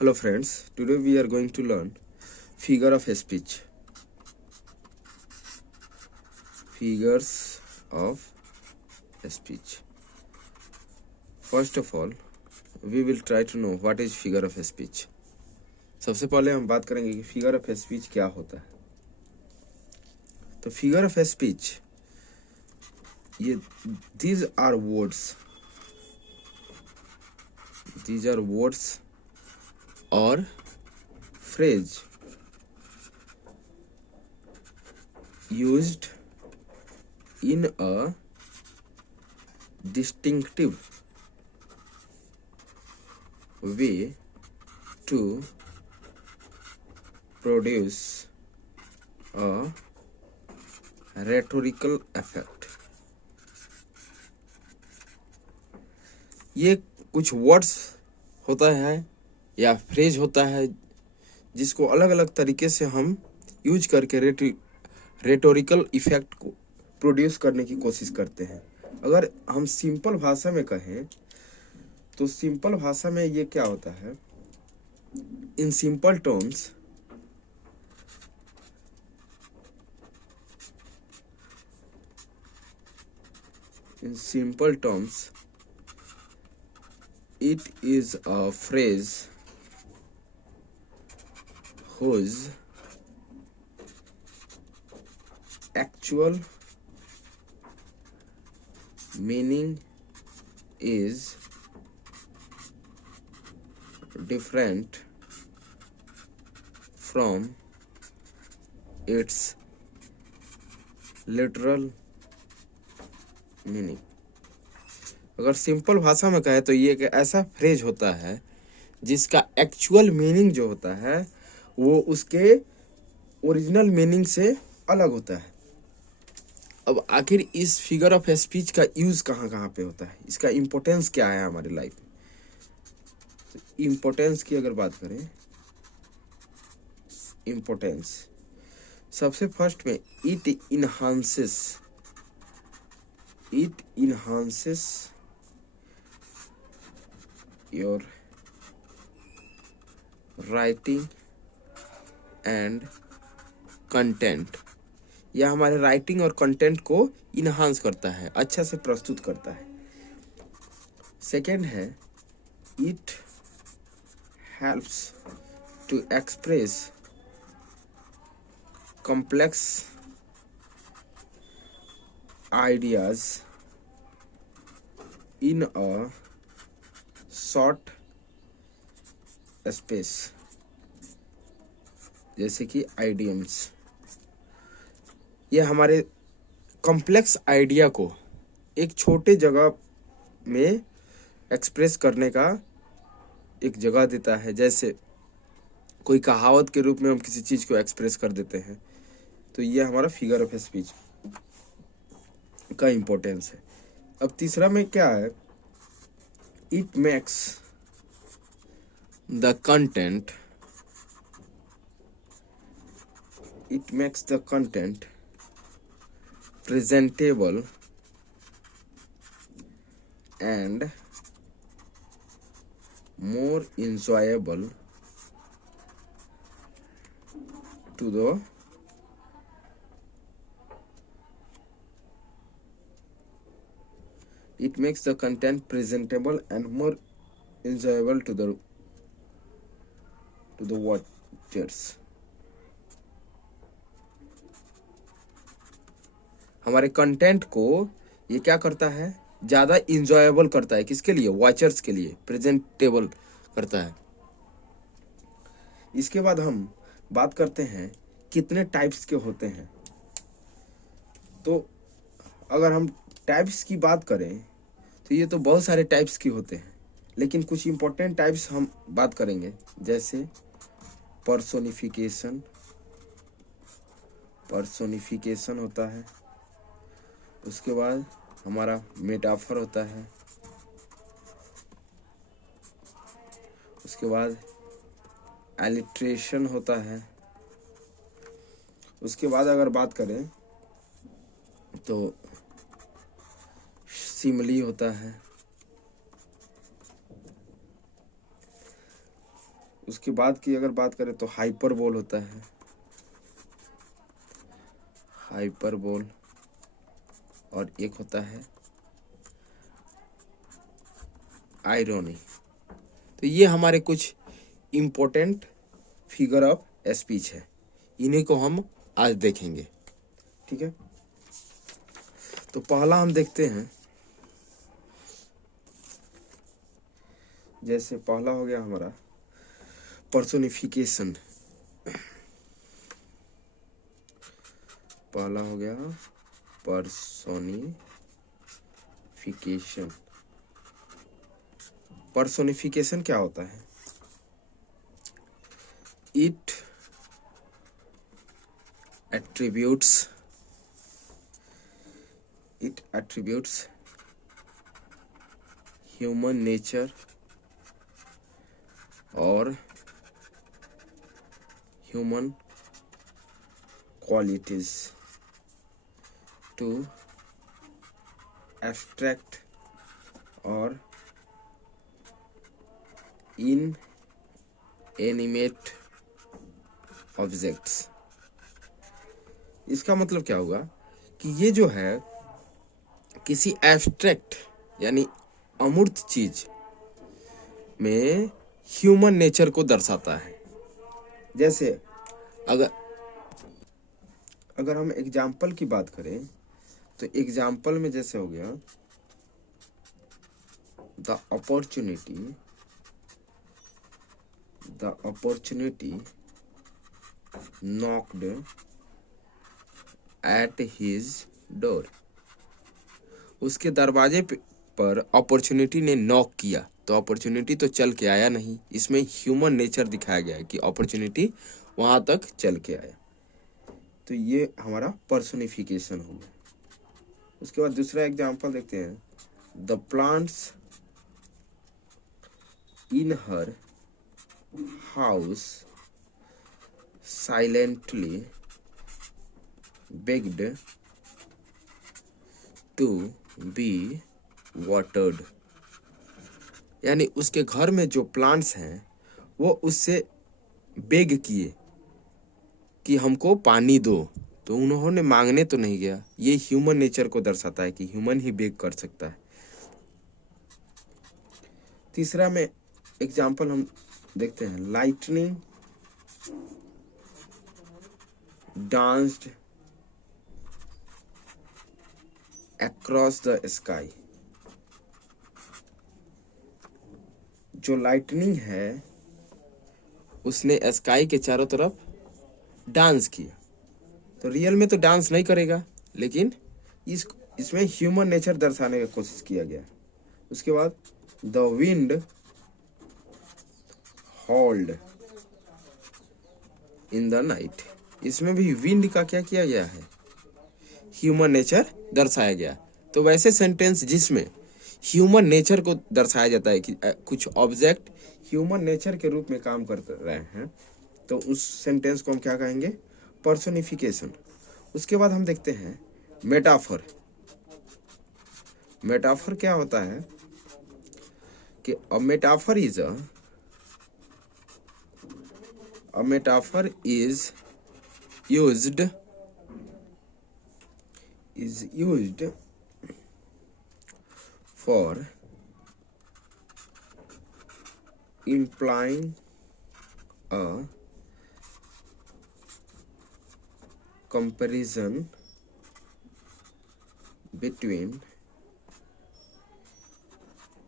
Hello friends, today we are going to learn figure of speech. Figures of speech. First of all, we will try to know what is figure of speech. सबसे पहले हम बात करेंगे कि figure of speech क्या होता है। तो फिगर ऑफ स्पीच ये these are words or phrase used in a distinctive way to produce a rhetorical effect। ये कुछ वर्ड्स होता है या फ्रेज होता है जिसको अलग अलग तरीके से हम यूज करके रेटोरिकल इफेक्ट को प्रोड्यूस करने की कोशिश करते हैं। अगर हम सिंपल भाषा में कहें तो सिंपल भाषा में ये क्या होता है, in simple terms it is a phrase whose actual meaning is different from its literal meaning। अगर सिंपल भाषा में कहे तो ये एक ऐसा फ्रेज होता है जिसका एक्चुअल मीनिंग जो होता है वो उसके ओरिजिनल मीनिंग से अलग होता है। अब आखिर इस फिगर ऑफ स्पीच का यूज कहाँ कहाँ पे होता है, इसका इम्पोर्टेंस क्या है हमारी लाइफ में। तो इम्पोर्टेंस की अगर बात करें, इम्पोर्टेंस सबसे फर्स्ट में it enhances your writing and content. यह हमारे राइटिंग और कंटेंट को इनहांस करता है, अच्छा से प्रस्तुत करता है। सेकेंड है it helps to express complex ideas in a short space, जैसे कि आइडियम्स। ये हमारे कॉम्प्लेक्स आइडिया को एक छोटे जगह में एक्सप्रेस करने का एक जगह देता है। जैसे कोई कहावत के रूप में हम किसी चीज़ को एक्सप्रेस कर देते हैं, तो ये हमारा फिगर ऑफ स्पीच का इम्पोर्टेंस है। अब तीसरा में क्या है, it makes the content presentable and more enjoyable to the it makes the content presentable and more enjoyable to the watchers। हमारे कंटेंट को ये क्या करता है, ज़्यादा इंजॉयबल करता है। किसके लिए? वॉचर्स के लिए प्रेजेंटेबल करता है। इसके बाद हम बात करते हैं कितने टाइप्स के होते हैं। तो अगर हम टाइप्स की बात करें तो ये तो बहुत सारे टाइप्स की होते हैं, लेकिन कुछ इंपॉर्टेंट टाइप्स हम बात करेंगे। जैसे पर्सोनिफिकेशन होता है, उसके बाद हमारा मेटाफर होता है, उसके बाद एलिट्रेशन होता है, उसके बाद अगर बात करें तो सिमली होता है, उसके बाद की अगर बात करें तो हाइपरबोल होता है, हाइपरबोल, और एक होता है आयरनी। तो ये हमारे कुछ इम्पोर्टेंट फिगर ऑफ स्पीच है, इन्हीं को हम आज देखेंगे। ठीक है, तो पहला हम देखते हैं, जैसे पहला हो गया हमारा पर्सोनिफिकेशन। पहला हो गया पर्सोनिफिकेशन। पर्सोनिफिकेशन क्या होता है? It attributes human nature or human qualities to abstract or inanimate objects। इसका मतलब क्या होगा कि ये जो है किसी एब्स्ट्रैक्ट यानी अमूर्त चीज में ह्यूमन नेचर को दर्शाता है। जैसे अगर हम एग्जाम्पल की बात करें तो एग्जाम्पल में जैसे हो गया the opportunity knocked at his door। उसके दरवाजे पर अपॉर्चुनिटी ने नॉक किया, तो अपॉर्चुनिटी तो चल के आया नहीं। इसमें ह्यूमन नेचर दिखाया गया है कि अपॉर्चुनिटी वहां तक चल के आया। तो ये हमारा पर्सोनिफिकेशन हो गया। उसके बाद दूसरा एग्जांपल देखते हैं, the plants in her house silently begged to be watered। यानी उसके घर में जो प्लांट्स हैं वो उससे बेग किए कि हमको पानी दो, तो उन्होंने मांगने तो नहीं गया। ये ह्यूमन नेचर को दर्शाता है कि ह्यूमन ही बेग कर सकता है। तीसरा में एग्जाम्पल हम देखते हैं, lightning danced across the sky। जो लाइटनिंग है उसने स्काई के चारों तरफ डांस किया। तो रियल में तो डांस नहीं करेगा, लेकिन इसमें ह्यूमन नेचर दर्शाने की कोशिश किया गया। उसके बाद the wind hold in the night. इसमें भी विंड का क्या किया गया है? ह्यूमन नेचर दर्शाया गया। तो वैसे सेंटेंस जिसमें ह्यूमन नेचर को दर्शाया जाता है कि कुछ ऑब्जेक्ट ह्यूमन नेचर के रूप में काम कर रहे हैं, तो उस सेंटेंस को हम क्या कहेंगे? पर्सोनिफिकेशन। उसके बाद हम देखते हैं मेटाफर। मेटाफर क्या होता है कि a metaphor is used for implying a comparison between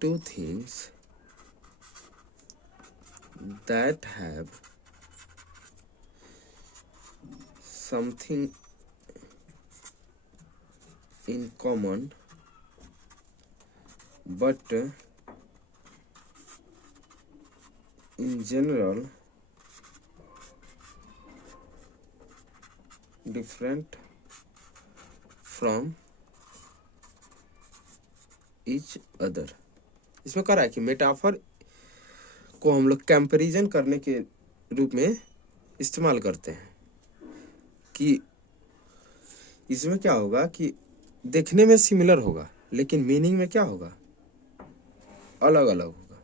two things that have something in common but in general different from each other। इसमें कह रहा है कि मेटाफर को हम लोग कंपैरिजन करने के रूप में इस्तेमाल करते हैं कि इसमें क्या होगा कि देखने में सिमिलर होगा लेकिन मीनिंग में क्या होगा? अलग अलग होगा।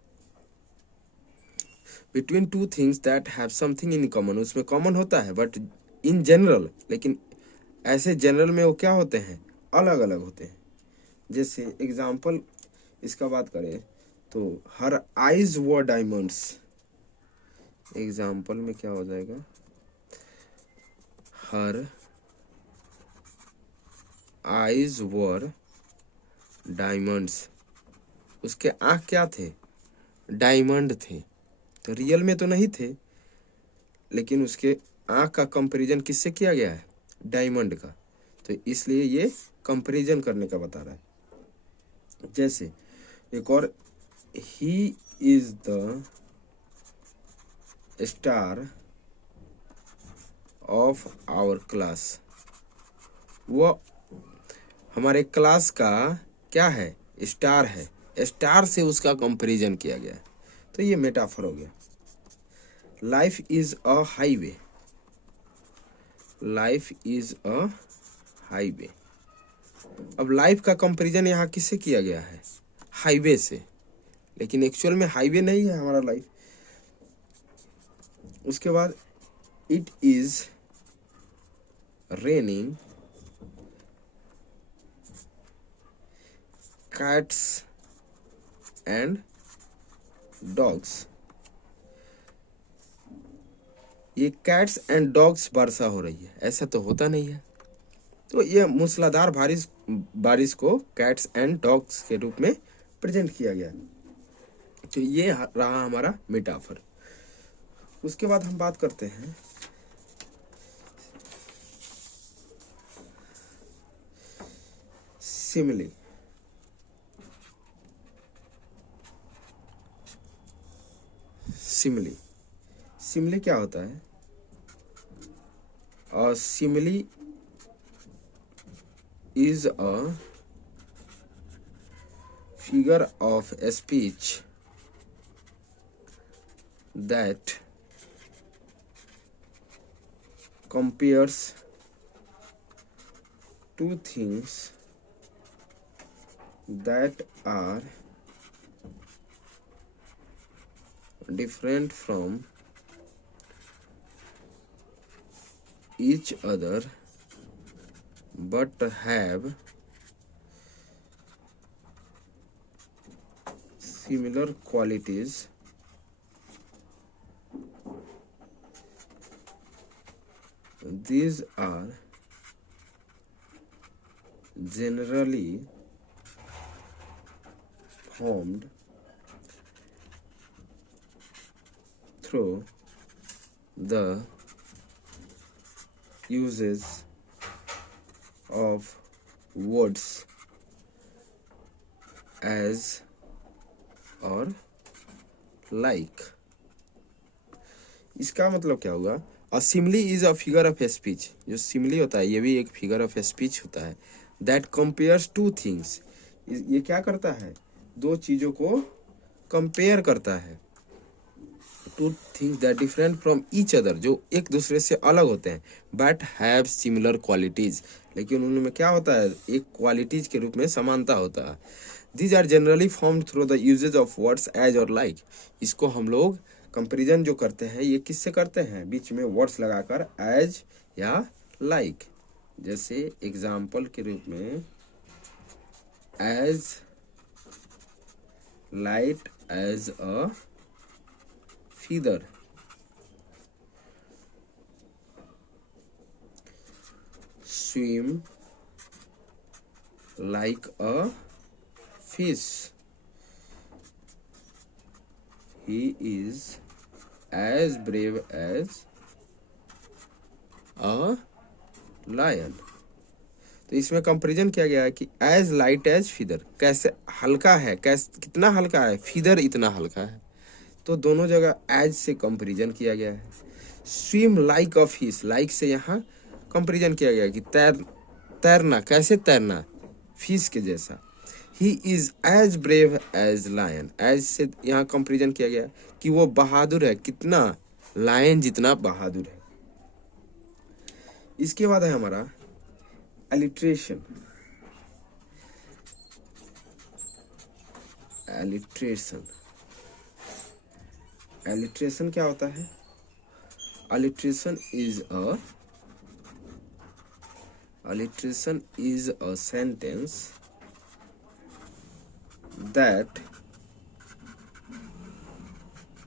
Between two things that have something in common, उसमें कॉमन होता है बट इन जनरल, लेकिन ऐसे जनरल में वो क्या होते हैं, अलग अलग होते हैं। जैसे एग्जाम्पल इसका बात करें तो हर आईज वर डायमंड्स, एग्जाम्पल में क्या हो जाएगा, हर आईज वर डायमंड्स, उसके आँख क्या थे, डायमंड थे। तो रियल में तो नहीं थे, लेकिन उसके आँख का कंपैरिजन किससे किया गया है, डायमंड का। तो इसलिए ये कंपैरिजन करने का बता रहा है। जैसे एक और, he is the star of our class, वो हमारे क्लास का क्या है, स्टार है। स्टार से उसका कंपैरिजन किया गया है, तो ये मेटाफर हो गया। Life is a highway, life is a highway. अब लाइफ का कंपैरिजन यहाँ किससे किया गया है, हाईवे से, लेकिन एक्चुअल में हाईवे नहीं है हमारा लाइफ। उसके बाद it is raining cats and dogs, ये कैट्स एंड डॉग्स वर्षा हो रही है, ऐसा तो होता नहीं है। तो ये मूसलाधार बारिश बारिश को कैट्स एंड डॉग्स के रूप में प्रेजेंट किया गया। तो ये रहा हमारा मेटाफर। उसके बाद हम बात करते हैं सिमिली। सिमिली, सिमिली क्या होता है, और simile is a figure of speech that compares two things that are different from each other but have similar qualities. These are generally formed through the uses of words as और like। इसका मतलब क्या होगा, a simile is a figure of speech, जो simile होता है ये भी एक फिगर ऑफ स्पीच होता है, दैट कंपेयर्स टू थिंग्स, ये क्या करता है, दो चीजों को कंपेयर करता है, two things that different from each other, जो एक दूसरे से अलग होते हैं, बट हैव सिमिलर क्वालिटीज, लेकिन उनमें क्या होता है, एक क्वालिटीज के रूप में समानता होता है। These are generally formed through the usages of words as और लाइक। इसको हम लोग कंपेरिजन जो करते हैं ये किससे करते हैं, बीच में वर्ड्स लगाकर एज या लाइक। जैसे एग्जाम्पल के रूप में as light as a feather, swim like a fish, he is as brave as a lion। तो इसमें कंपैरिजन किया गया है कि एज लाइट एज फीदर, कैसे हल्का है, कैसे कितना हल्का है, फीदर इतना हल्का है। तो दोनों जगह एज से कंपैरिजन किया गया है। Swim like a fish, like से यहाँ कंपैरिजन किया गया कि तैरना, कैसे तैरना, फिश के जैसा। He is as brave as lion, as से यहाँ कंपैरिजन किया गया कि वो बहादुर है, कितना, लायन जितना बहादुर है। इसके बाद है हमारा एलिट्रेशन। एलिट्रेशन एलिट्रेशन क्या होता है? alliteration is a sentence that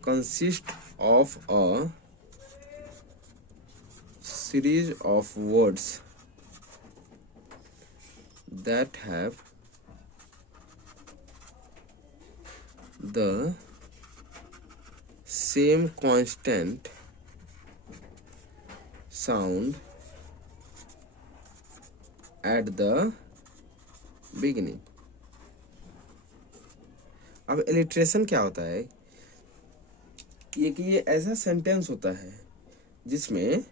consists of a series of words that have the same constant sound at the beginning. अब एलिट्रेशन क्या होता है? ये ऐसा सेंटेंस होता है जिसमें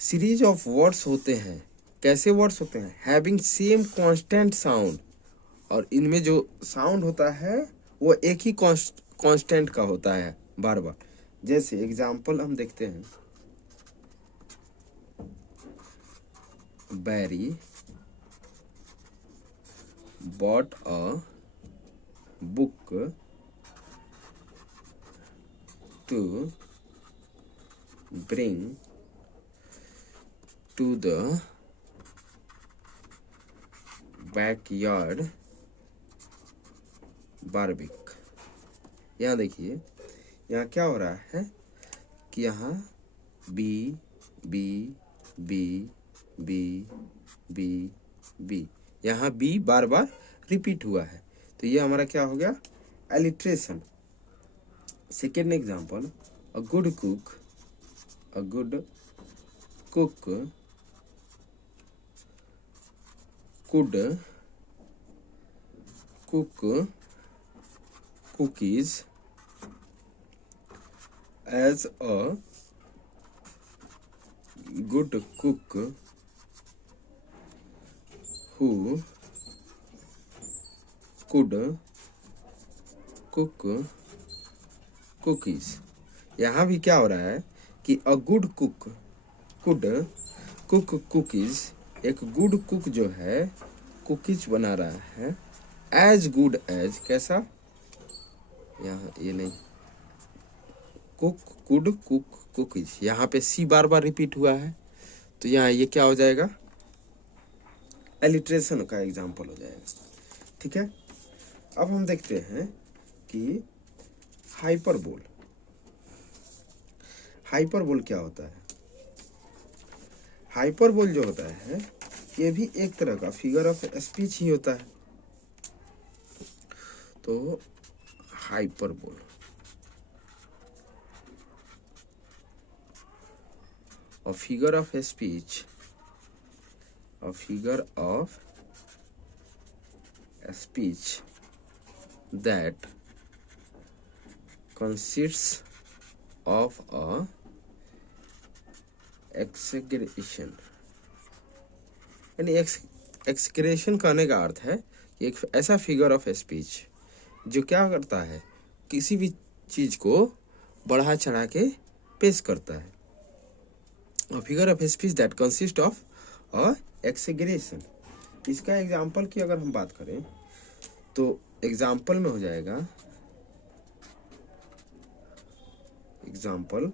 सीरीज ऑफ वर्ड्स होते हैं। कैसे वर्ड्स होते हैं? हैविंग सेम कांस्टेंट साउंड, और इनमें जो साउंड होता है वो एक ही कांस्टेंट का होता है बार बार। जैसे एग्जांपल हम देखते हैं, Barry bought a book to bring to the backyard barbecue. यहाँ देखिए, यहाँ क्या हो रहा है कि यहाँ B B B B B B, यहाँ बी बार बार रिपीट हुआ है, तो ये हमारा क्या हो गया? Alliteration. Second example, a good cook could cook cookies as a good cook who could cook cookies. यहाँ भी क्या हो रहा है कि अ good cook could cook cookies, एक गुड कुक जो है कुकीज बना रहा है, एज गुड एज, कैसा? यहाँ ये नहीं, कुक कुड कुक कुकीज, यहाँ पे सी बार बार रिपीट हुआ है, तो यहाँ ये क्या हो जाएगा? एलिट्रेशन का एग्जाम्पल हो जाएगा। ठीक है, अब हम देखते हैं कि हाइपरबोल। हाइपरबोल क्या होता है? हाइपरबोल जो होता है ये भी एक तरह का फिगर ऑफ स्पीच ही होता है। तो hyperbole, a figure of speech, a figure of speech that consists of a exaggeration. यानी एक्सक्रेशन कहने का अर्थ है कि एक ऐसा फिगर ऑफ स्पीच जो क्या करता है, किसी भी चीज को बढ़ा चढ़ा के पेश करता है। A figure of speech that consists of a exaggeration. इसका एग्जाम्पल की अगर हम बात करें तो एग्जाम्पल में हो जाएगा, example,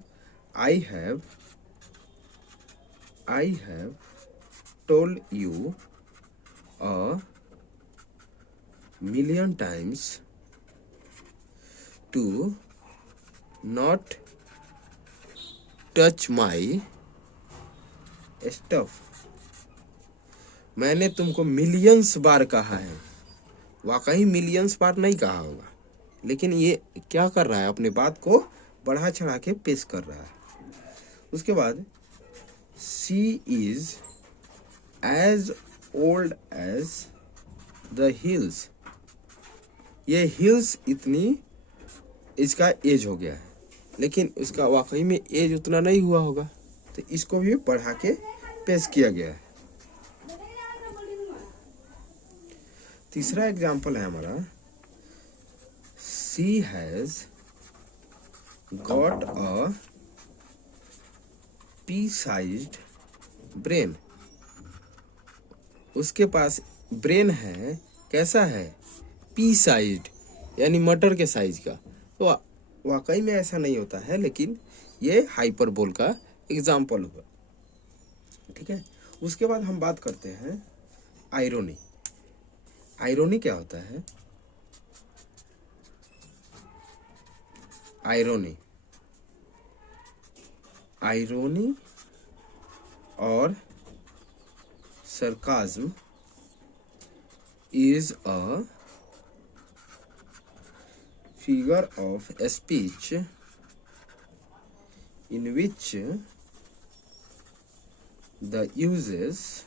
I have told you a million times to not touch my stuff. मैंने तुमको मिलियंस बार कहा है। वाकई मिलियंस बार नहीं कहा होगा, लेकिन ये क्या कर रहा है? अपने बात को बढ़ा चढ़ा के पेश कर रहा है। उसके बाद she is as old as the hills. ये हिल्स इतनी इसका एज हो गया है, लेकिन उसका वाकई में एज उतना नहीं हुआ होगा, तो इसको भी बढ़ा के पेश किया गया है। तीसरा एग्जाम्पल है हमारा, she has got a pea-sized brain. उसके पास ब्रेन है, कैसा है? पी साइज्ड, यानी मटर के साइज का। तो वाकई में ऐसा नहीं होता है, लेकिन ये हाइपरबोल का एग्जाम्पल हुआ। ठीक है, उसके बाद हम बात करते हैं आयरोनी। आयरोनी क्या होता है? आयरोनी, आयरोनी और sarcasm is a figure of speech in which the uses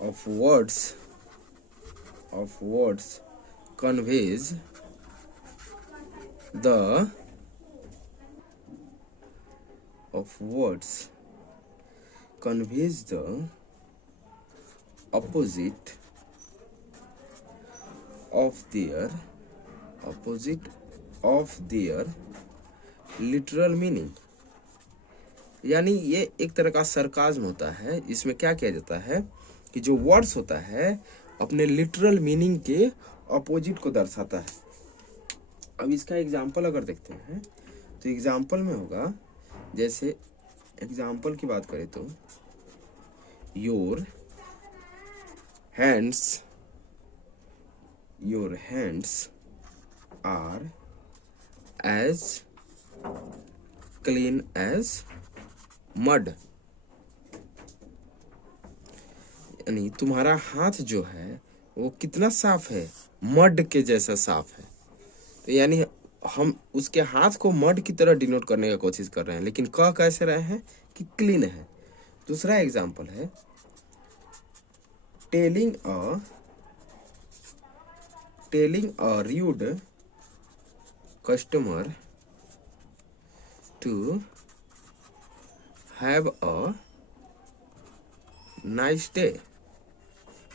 of words conveys the opposite of their literal meaning। यानी ये एक तरह का सरकाज्म होता है। इसमें क्या किया जाता है कि जो वर्ड्स होता है अपने लिटरल मीनिंग के अपोजिट को दर्शाता है। अब इसका एग्जाम्पल अगर देखते हैं तो एग्जाम्पल में होगा, जैसे एग्जाम्पल की बात करें तो your hands are as clean as mud. यानी तुम्हारा हाथ जो है वो कितना साफ है, मड के जैसा साफ है। तो यानी हम उसके हाथ को मड की तरह डिनोट करने का कोशिश कर रहे हैं, लेकिन कह कैसे रहे हैं कि क्लीन है। दूसरा एग्जांपल है telling a rude customer to have a nice day.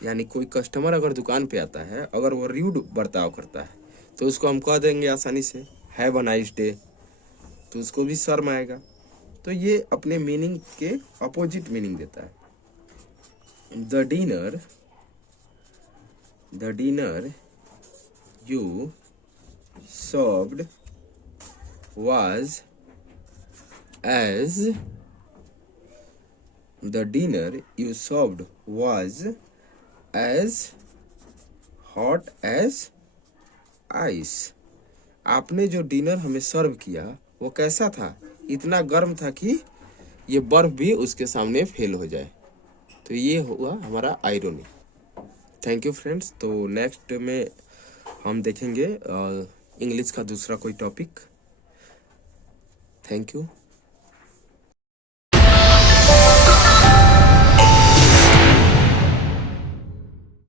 यानी कोई कस्टमर अगर दुकान पे आता है, अगर वो र्यूड बर्ताव करता है तो उसको हम कह देंगे आसानी से हैव अ नाइस डे, तो उसको भी शर्म आएगा। तो ये अपने मीनिंग के अपोजिट मीनिंग देता है। The dinner you served was as hot as ice। आपने जो डिनर हमें सर्व किया वो कैसा था? इतना गर्म था कि ये बर्फ भी उसके सामने फेल हो जाए। तो ये हुआ हमारा आयरोनी। Thank you friends. तो नेक्स्ट में हम देखेंगे इंग्लिश का दूसरा कोई टॉपिक। Thank you.